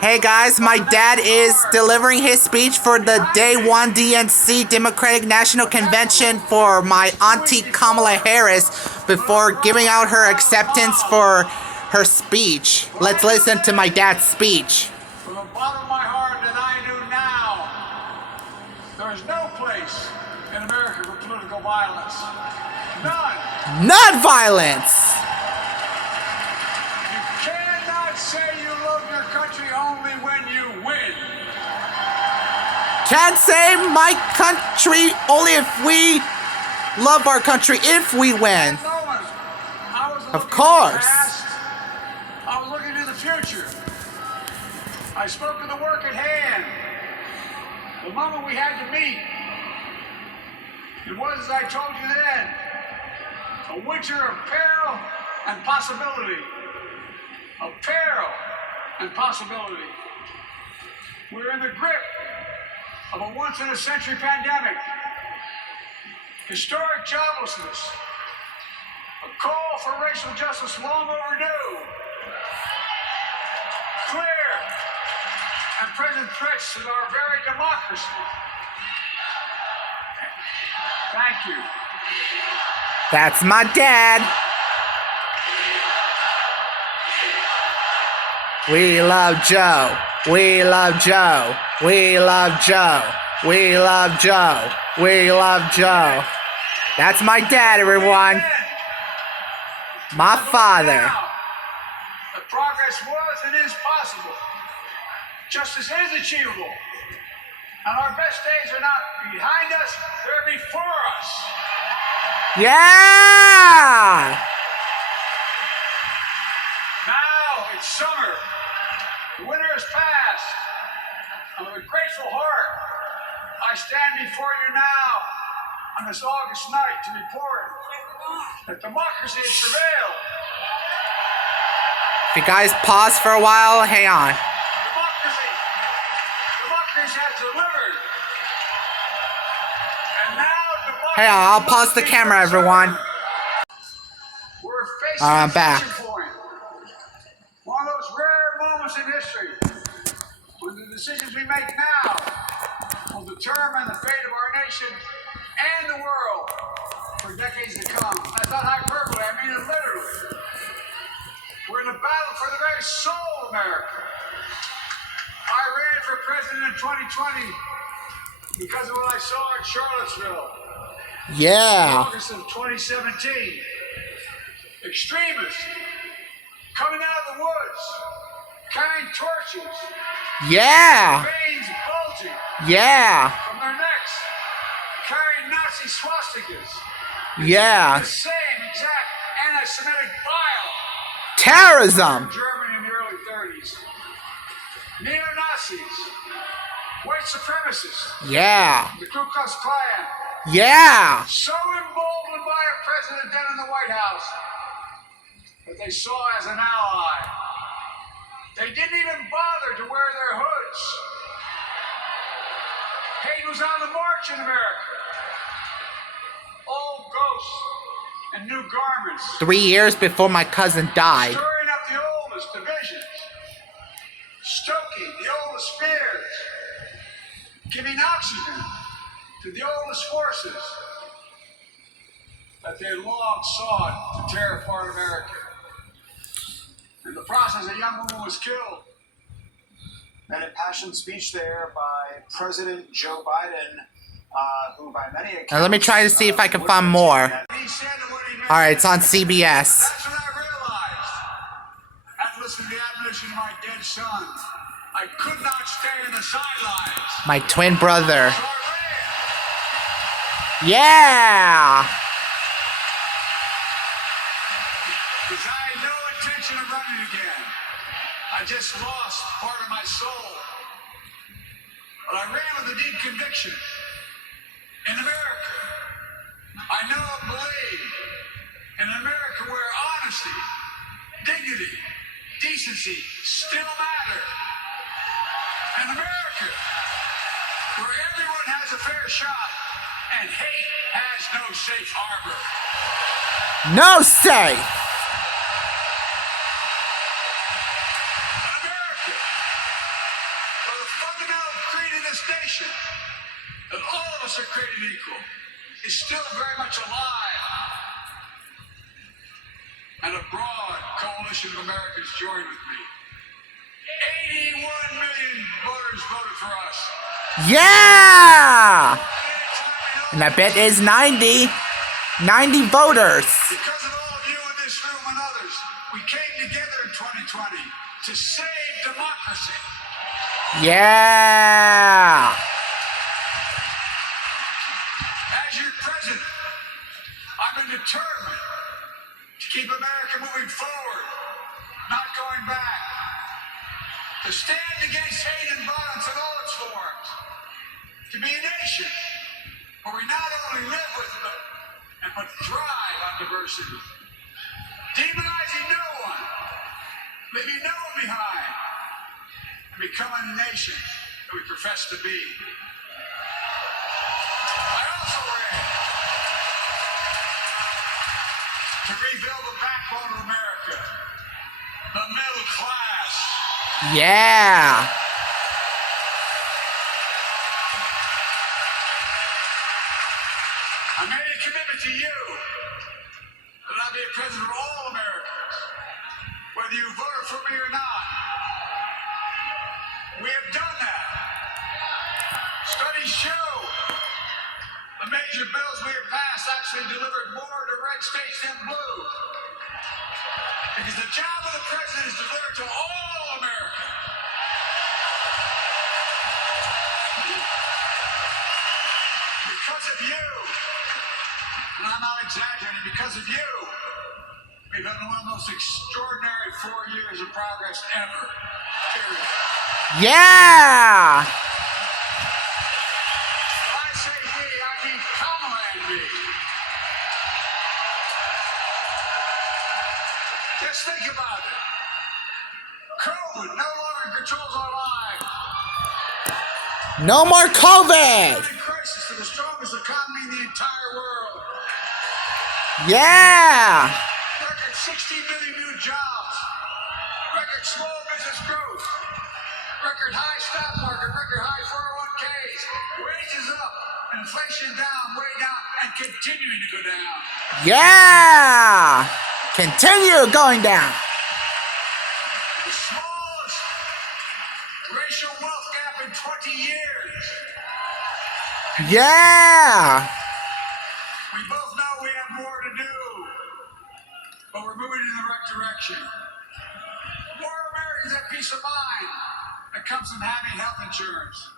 Hey guys, my dad is delivering his speech for the Day 1 DNC Democratic National Convention for my auntie Kamala Harris before giving out her acceptance for her speech. Let's listen to my dad's speech. From the bottom of my heart that I do now, there is no place in America for political violence. None. Not violence! You cannot say you love your country only when you win. Can't say my country only if we love our country if we win. Of course. I was looking to the future. I spoke of the work at hand. The moment we had to meet. It was, as I told you then, a winter of peril and possibility. Of peril and possibility. We're in the grip of a once-in-a-century pandemic. Historic joblessness. A call for racial justice long overdue. Clear and present threats to our very democracy. Thank you. That's my dad. We love Joe. We love Joe. We love Joe. We love Joe. We love Joe. That's my dad, everyone. My father. The progress was and is possible. Justice is achievable. And our best days are not behind us, they're before us. Yeah! Now it's summer. The winter is past. And with a grateful heart, I stand before you now on this August night to report that democracy has prevailed. If you guys pause for a while, hang on. Democracy has delivered. And now democracy. Hey, I'll pause the camera, everyone. We're facing I'm a back. decision point. One of those rare moments in history when the decisions we make now will determine the fate of our nation and the world for decades to come. That's not hyperbole, I mean it literally. We're in a battle for the very soul of America. I ran for president in 2020 because of what I saw in Charlottesville. Yeah. August of 2017. Extremists coming out of the woods, carrying torches. Yeah. Veins bulging Yeah. from their necks, carrying Nazi swastikas. Yeah. The same exact anti-Semitic bile. Terrorism. Germany in the early 30s. Neo-Nazis. White supremacists. Yeah. The Ku Klux Klan. Yeah. So emboldened by a president then in the White House that they saw as an ally. They didn't even bother to wear their hoods. Hate was on the march in America. Old ghosts and new garments. 3 years before my cousin died. Stirring up the oldest divisions. Stoking the oldest fears. Giving oxygen to the oldest forces that they long sought to tear apart America. In the process, a young woman was killed. An impassioned speech there by President Joe Biden, who by many accounts... Now let me try to see if I can find more. He said that what he meant. Alright, it's on CBS. That's what I realized. After listening to the admonition of my dead son, I could not stay in the sidelines. My twin brother. So I ran. Yeah. Because I had no intention of running again. I just lost part of my soul. But I ran with a deep conviction. In America, I know and believe in an America where honesty, dignity, decency still matter. An America where everyone has a fair shot and hate has no safe harbor. No safe. America fundamental creed in this nation, that all of us are created equal, is still very much alive. And a broad coalition of Americans joined with me. 81 million voters voted for us. Yeah! And I bet it's 90 voters. Because of all of you in this room and others, we came together in 2020 to save democracy. Yeah! As your president, I've been determined to keep America moving forward, not going back. To stand against hate and violence in all its forms. To be a nation where we not only live with but thrive on diversity. Demonizing no one, leaving no one behind, and becoming the nation that we profess to be. I also ran to rebuild the backbone of America, the middle class. Yeah! I made a commitment to you that I'll be a president of all Americans, whether you voted for me or not. We have done that. Studies show the major bills we have passed actually delivered more to red states than blue. Because the job of the president is to deliver to all Americans. Because of you, and I'm not exaggerating, because of you, we've had one of the most extraordinary 4 years of progress ever. Period. Yeah! When I say we, I mean Kamala and me. Just think about it. COVID no longer controls our lives. No more COVID! Crisis for the strongest economy in the entire world. Yeah! Record 60 million new jobs. Record small business growth. Record high stock market. Record high 401ks. Wages up. Inflation down, way down, and continuing to go down. Yeah! Continue going down. The smallest racial wealth gap in 20 years. Yeah! We both know we have more to do, but we're moving in the right direction. More Americans have peace of mind that comes from having health insurance.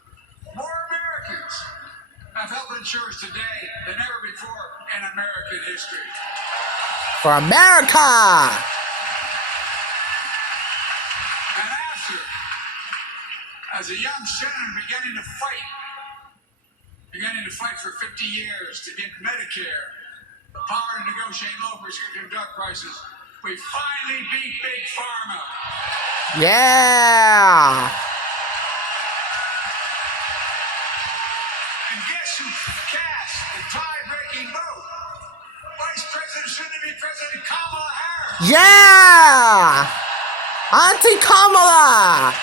More Americans have health insurance today than ever before in American history. For America! And after, as a young senator beginning to fight for 50 years to get Medicare, the power to negotiate low prescription drug prices, we finally beat Big Pharma. Yeah! And guess who cast the tie-breaking vote? Vice President, soon-to-be President Kamala Harris. Yeah! Auntie Kamala!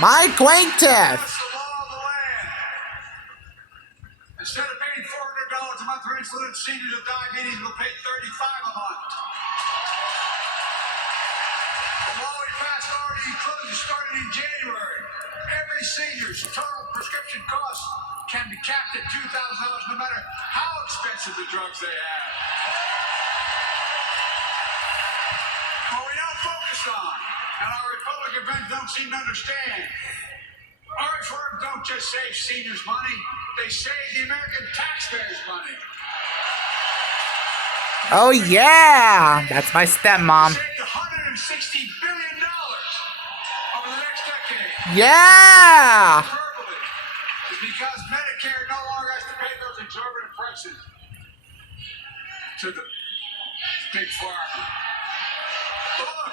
My acquaintance! That's the law of the land. Instead of paying $400 a month for insulin, seniors with diabetes will pay $35 a month. The law we passed already includes, starting in January, every senior's total prescription cost can be capped at $2,000 no matter how expensive the drugs they have. What we don't focus on, and our Republican friends don't seem to understand, our reforms don't just save seniors money, they save the American taxpayers money. Oh yeah! That's my stepmom. Saved $160 billion over the next decade. Yeah! Hyperbole is because Medicare no longer has to pay those exorbitant prices to the big pharma. Look.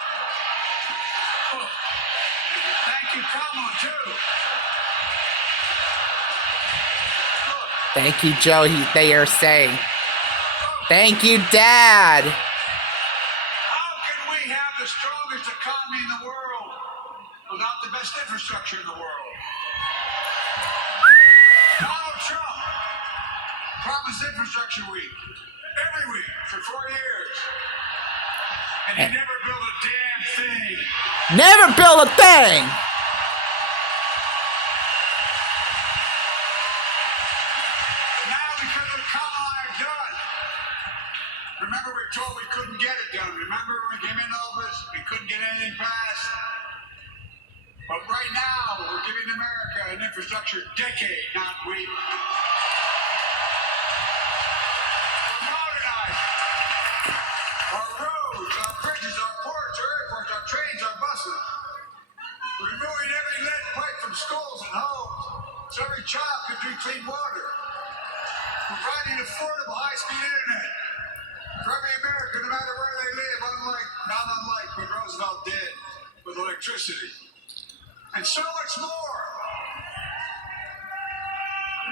Thank you, Kamala, too. Look. Thank you, Joe, they are saying. Thank you, Dad! How can we have the strongest economy in the world without the best largest infrastructure in the world. Donald Trump promised infrastructure week every week for 4 years. And he never built a damn thing. Never built a thing. Now because of Kamala I've done. Remember we were told we couldn't get it done. Remember when we came into office, we couldn't get anything passed. But right now, we're giving America an infrastructure decade, not week. We're modernizing our roads, our bridges, our ports, our airports, our trains, our buses. We're removing every lead pipe from schools and homes so every child can drink clean water. Providing affordable high-speed internet for every American, no matter where they live, not unlike what Roosevelt did with electricity. And so much more.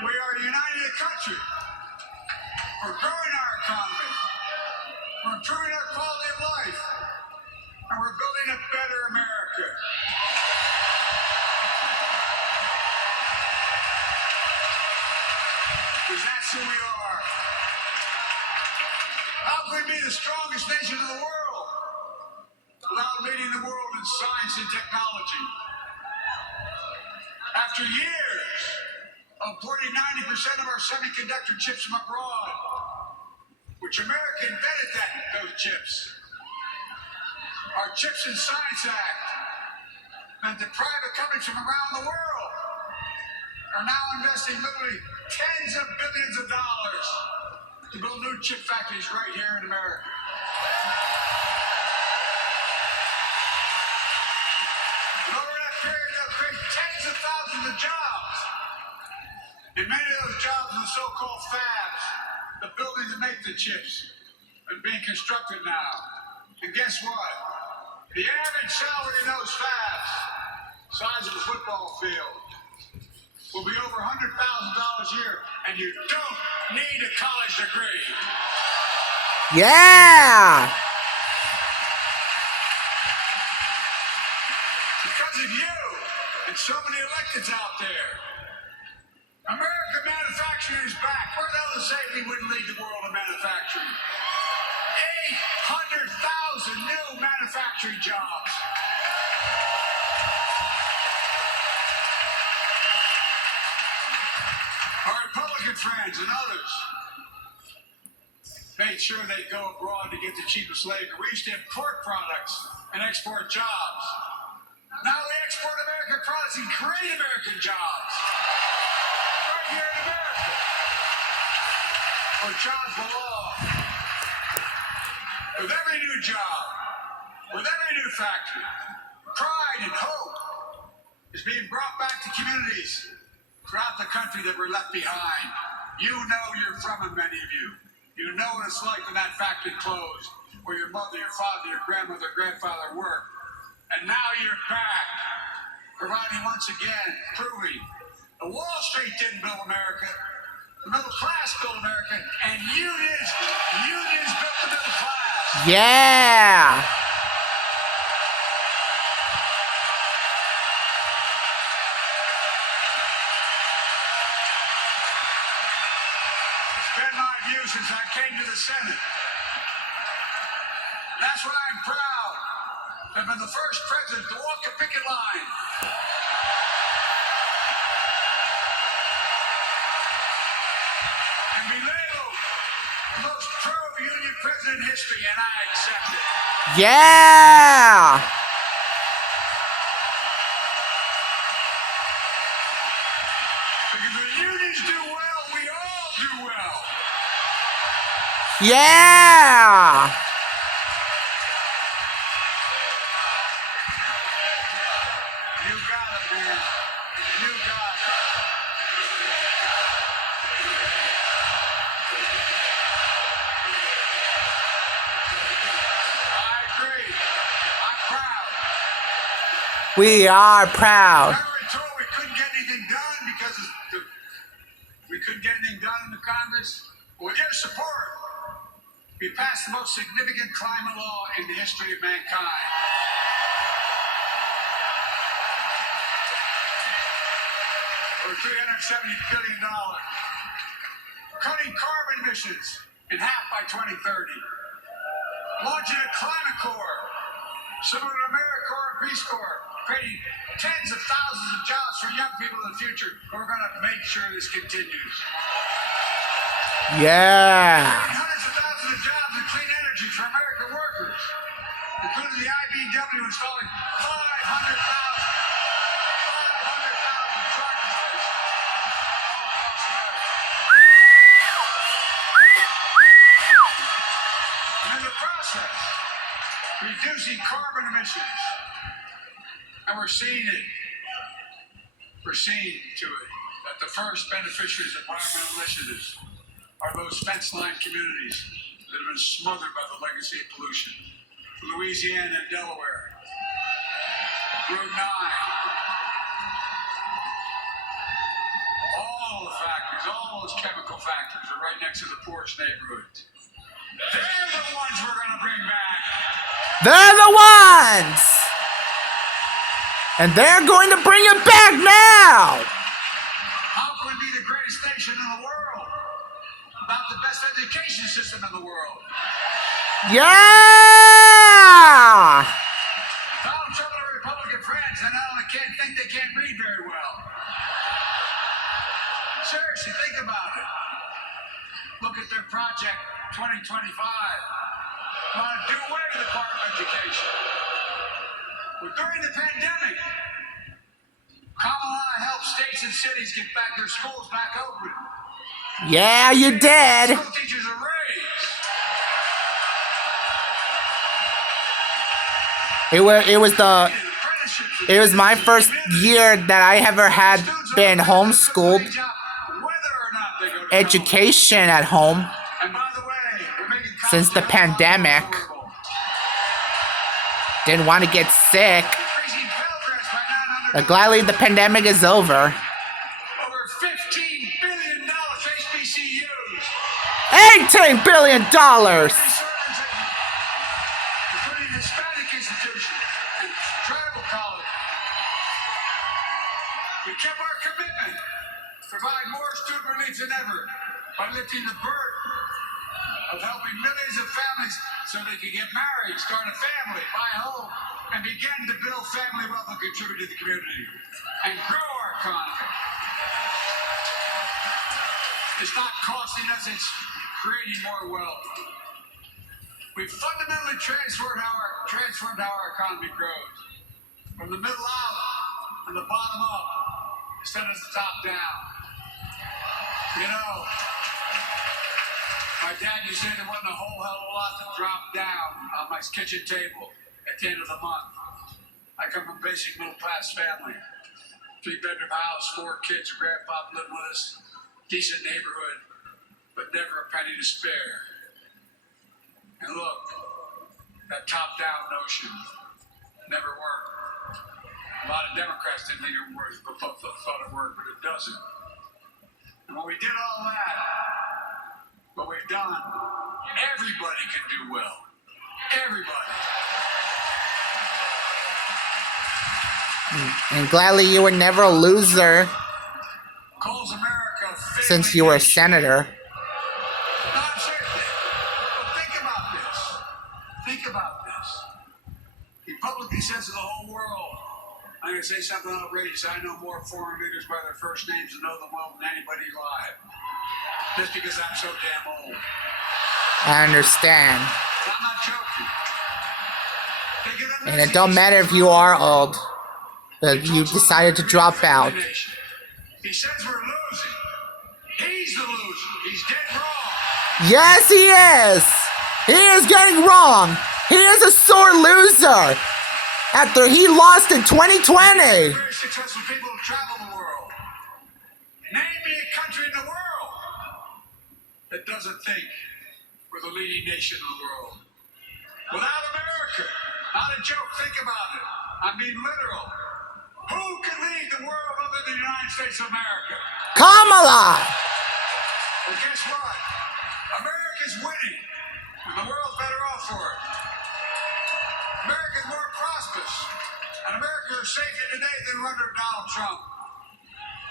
We are uniting the country. We're growing our economy. We're improving our quality of life. And we're building a better America. Because that's who we are. How can we be the strongest nation in the world without leading the world in science and technology? After years of importing 90% of our semiconductor chips from abroad, which America invented those chips. Our Chips and Science Act meant that private companies from around the world are now investing literally tens of billions of dollars to build new chip factories right here in America. Over that period, they'll create tens of thousands of jobs. And many of those jobs in the so-called fabs, the buildings that make the chips, are being constructed now. And guess what? The average salary in those fabs, size of a football field, will be over $100,000 a year, and you don't need a college degree. Yeah. Because of you and so many electeds out there. American manufacturing is back. Where the hell to say we wouldn't lead the world in manufacturing? 800,000 new manufacturing jobs. Our Republican friends and others made sure they go abroad to get the cheapest labor. We used to import products and export jobs. Now we export American products and create American jobs. Right here in America. Where jobs belong. With every new job, with every new factory, pride and hope is being brought back to communities throughout the country that were left behind. You know you're from them, many of you. You know what it's like when that factory closed, where your mother, your father, your grandmother, grandfather worked. And now you're back, providing once again, proving the Wall Street didn't build America, the middle class built America, and unions built the middle class. Yeah. It's been my view since I came to the Senate. That's why I'm proud. I've been the first president to walk a picket line. And be labeled the most pro-union president in history, and I accept it. Yeah. Because when unions do well, we all do well. Yeah. You got it, man. You got it. I agree. I'm proud. We are proud. Remember we told we couldn't get anything done because we couldn't get anything done in the Congress? With your support, we passed the most significant climate law in the history of mankind. $370 billion. Cutting carbon emissions in half by 2030. Launching a climate corps, similar to AmeriCorps and Peace Corps, creating tens of thousands of jobs for young people in the future. We're going to make sure this continues. Yeah. Creating hundreds of thousands of jobs in clean energy for American workers, including the IBEW installing 500,000 charging stations all across America. And in the process, reducing carbon emissions. And we're seeing it. We're seeing to it that the first beneficiaries of environmental initiatives are those fence-lined communities that have been smothered by the legacy of pollution. Louisiana and Delaware, Route 9, all the factories, all those chemical factories are right next to the poorest neighborhoods. They're the ones we're going to bring back. They're the ones! And they're going to bring it back now! How can we be the greatest nation in the world without the best education system in the world? Yeah! Donald Trump and our Republican friends, and not only can't think, they can't read very well. Seriously, think about it. Look at their project 2025. Want to do away with the Department of Education. Well, during the pandemic, Kamala helped states and cities get back their schools back open. Yeah, you did. School teachers a raise. It was my first year that I ever had been homeschooled. Education at home since the pandemic. Didn't want to get sick. But gladly the pandemic is over. Over $15 billion HBCUs. $18 billion! Including Hispanic institutions and tribal colleges. We kept our commitment to provide more student relief than ever by lifting the burden of helping millions of families so they can get married, start a family, buy a home, and begin to build family wealth and contribute to the community and grow our economy. It's not costing us, it's creating more wealth. We've fundamentally transformed how our economy grows. From the middle out and the bottom up, instead of the top down. You know, my dad used to say there wasn't a whole hell of a lot that dropped down on my kitchen table at the end of the month. I come from a basic middle-class family. 3-bedroom house, 4 kids, grandpa lived with us. Decent neighborhood, but never a penny to spare. And look, that top-down notion never worked. A lot of Democrats didn't think it worked, but thought it worked, but it doesn't. And when we did all that, what we've done, everybody can do well. Everybody. And gladly you were never a loser Calls America a failing since you were a nation. senator. Not seriously. But think about this. Think about this. He publicly says to the whole world, I'm going to say something outrageous. I know more foreign leaders by their first names and know them well than anybody alive. Just because I'm so damn old. I understand. I'm not joking. Think of the And it don't matter if you are old, but you decided to drop out. He says we're losing. He's the loser. He's dead wrong. Yes, he is! He is getting wrong! He is a sore loser! After he lost in 2020! Very successful people who travel the world. Name me a country in the world that doesn't think we're the leading nation in the world. Without America, not a joke, think about it. I'm being literal. Who can lead the world other than the United States of America? Kamala! Well, guess what? America's winning, and the world's better off for it. America's more prosperous, and America is safer today than under Donald Trump.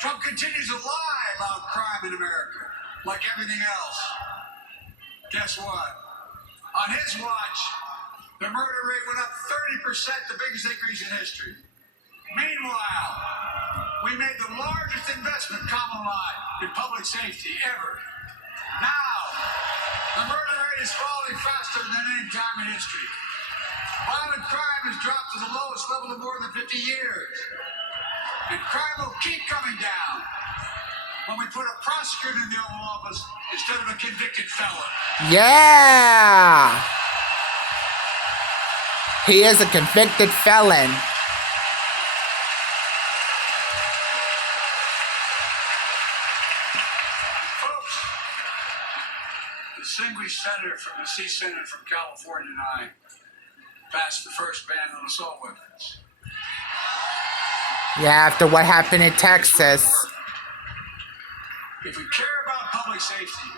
Trump continues to lie about crime in America, like everything else. Guess what? On his watch, the murder rate went up 30%, the biggest increase in history. Meanwhile, we made the largest investment, Kamala, in public safety ever. Now, the murder rate is falling faster than any time in history. Violent crime has dropped to the lowest level in more than 50 years. And crime will keep coming down when we put a prosecutor in the Oval Office instead of a convicted felon. Yeah! He is a convicted felon. Folks, distinguished senator from the C Senate from California and I passed the first ban on assault weapons. Yeah, after what happened in Texas. If we care about public safety,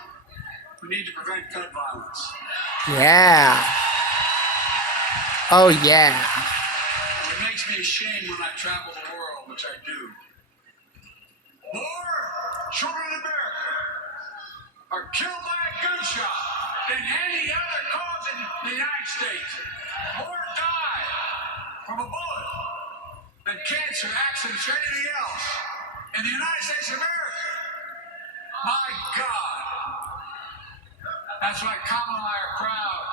we need to prevent gun violence. Yeah. Oh, yeah. And it makes me ashamed when I travel the world, which I do. More children in America are killed by a gunshot than any other cause in the United States. More die from a bullet than cancer, accidents, or anything else in the United States of America. My God. That's why Kamala and I are proud.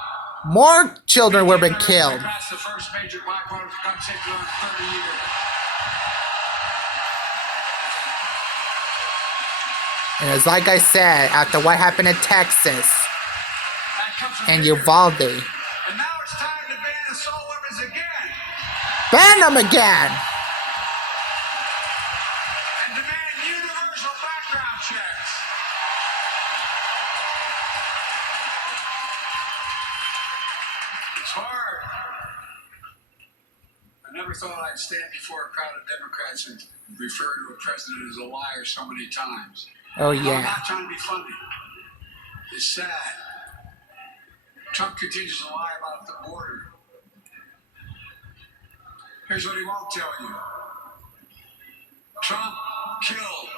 More children were being killed. That's the first major bipartisan gun safety law in 30 years. And it's like I said, after what happened in Texas That comes from and here. Uvalde. And now it's time to ban assault weapons again Ban them again! and demand universal background checks. It's hard. I never thought I'd stand before a crowd of Democrats and refer to a president as a liar so many times. Oh, I'm yeah. not trying to be funny. It's sad. Trump continues to lie about the border. Here's what he won't tell you. Trump killed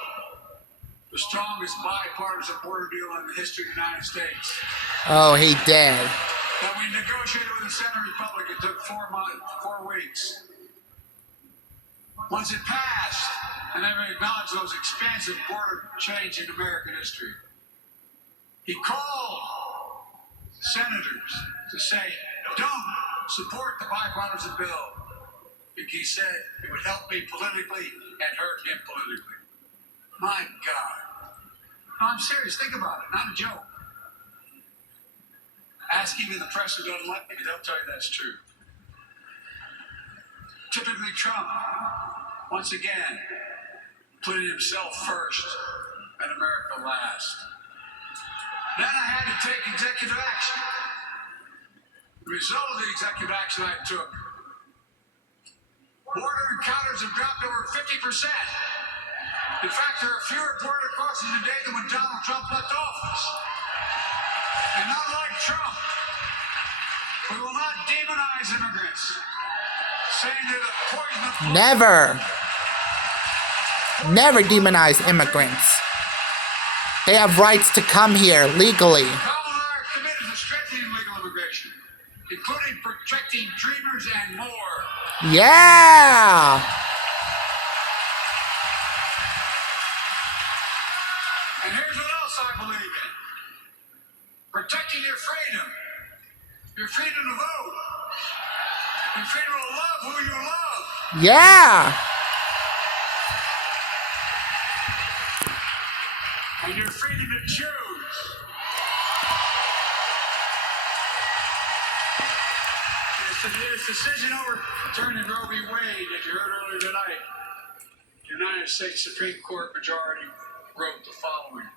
the strongest bipartisan border deal in the history of the United States. Oh, he did. That we negotiated with the Senate Republican. It took 4 weeks. Once it passed, and everyone acknowledged those expansive border change in American history, he called senators to say, don't support the bipartisan bill. He said it would help me politically and hurt him politically. My God. No, I'm serious. Think about it. Not a joke. Ask even the press who doesn't like me. They'll tell you that's true. Typically, Trump, once again, putting himself first and America last. Then I had to take executive action. The result of the executive action I took, border encounters have dropped over 50%. In fact, there are fewer border crossings today than when Donald Trump left office. And unlike Trump, we will not demonize immigrants, saying they're the poison of Never. Never demonize immigrants. They have rights to come here legally. Kamala and I are committed to strengthening legal immigration, including protecting dreamers and more. Yeah! And here's what else I believe in. Protecting your freedom. Your freedom to vote. Your freedom to love who you love. Yeah! And your freedom to choose. This decision overturning Roe v. Wade, as you heard earlier tonight, the United States Supreme Court majority wrote the following.